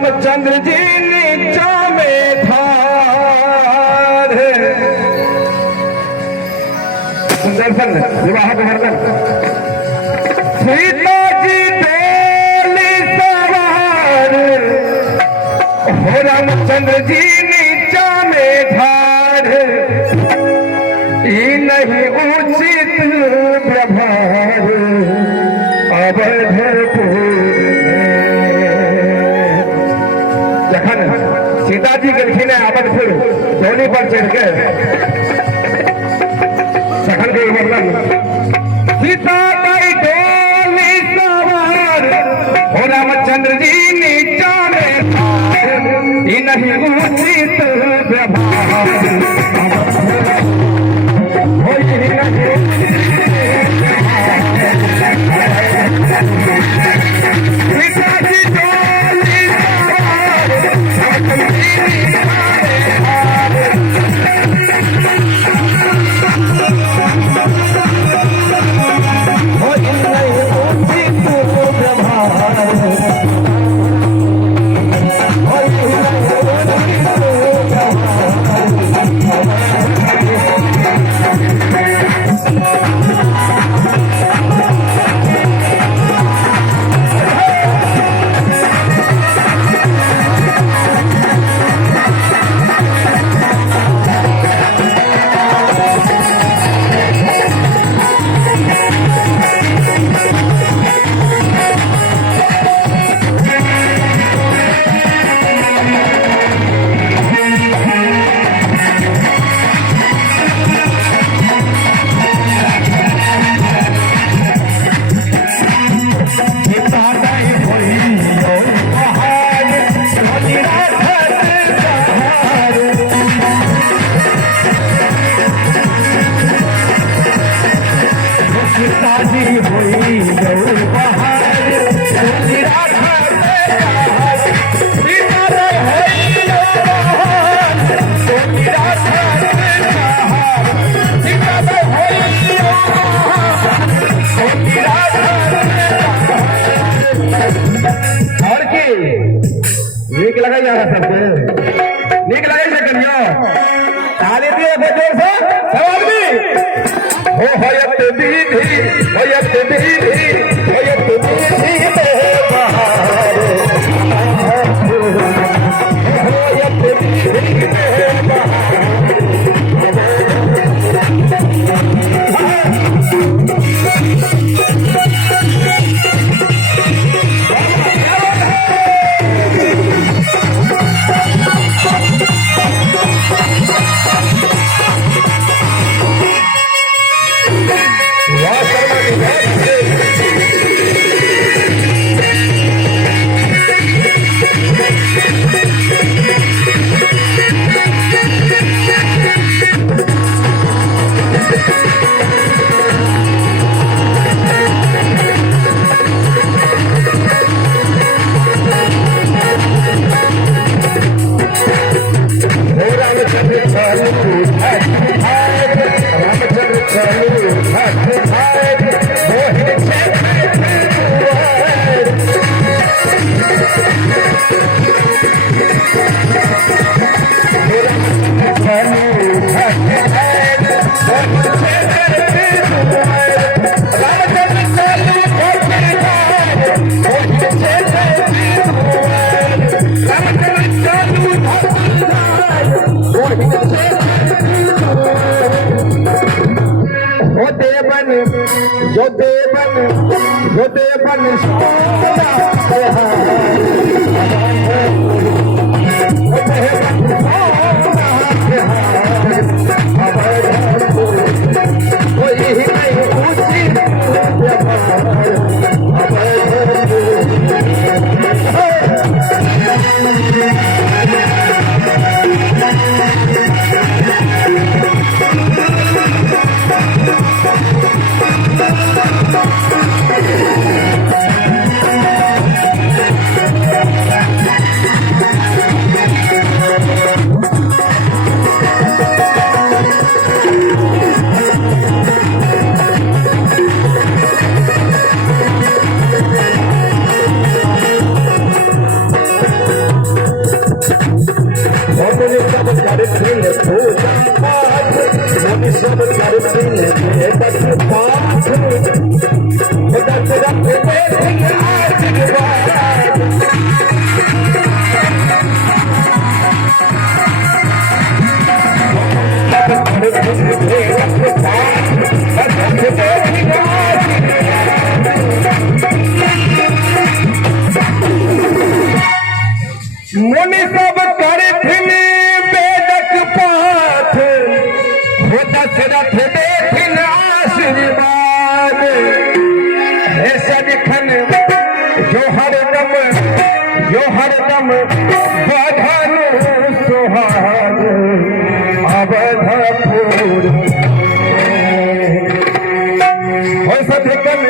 रामचंद्र जी नीचा में ठाड़। सुंदरसन विवाह वर्णन। सीता जी डोली सवार हो रामचंद्र जी नीचा में ठाड़। ई नहीं उचित व्यवहार अवधपुर। जखन सीता जी गेलखिन अवधपुर डोली पर चढ़ के सखन के वर्णन। सीता की डोली सवार हो रामचंद्र जी नीचा में ठाड़। ई नहीं उचित व्यवहार नीक लगा जा सबके नीक लगे से करियो ताली दिए जोर से सब आदमी हो होयत दीदी होयत दीदी होयत दीदी बहार होयत दीदी जो देवन पूजा पाठ मुनि सब करते बेदक पाठ दशरथ देते आशीर्वाद मुनि सब करथिन बेदक पाठ हो दशरथ देथिन आशीर्वाद हे सदिखन जो हरदम बधनु सुहाग अवधपुर हो सदिखन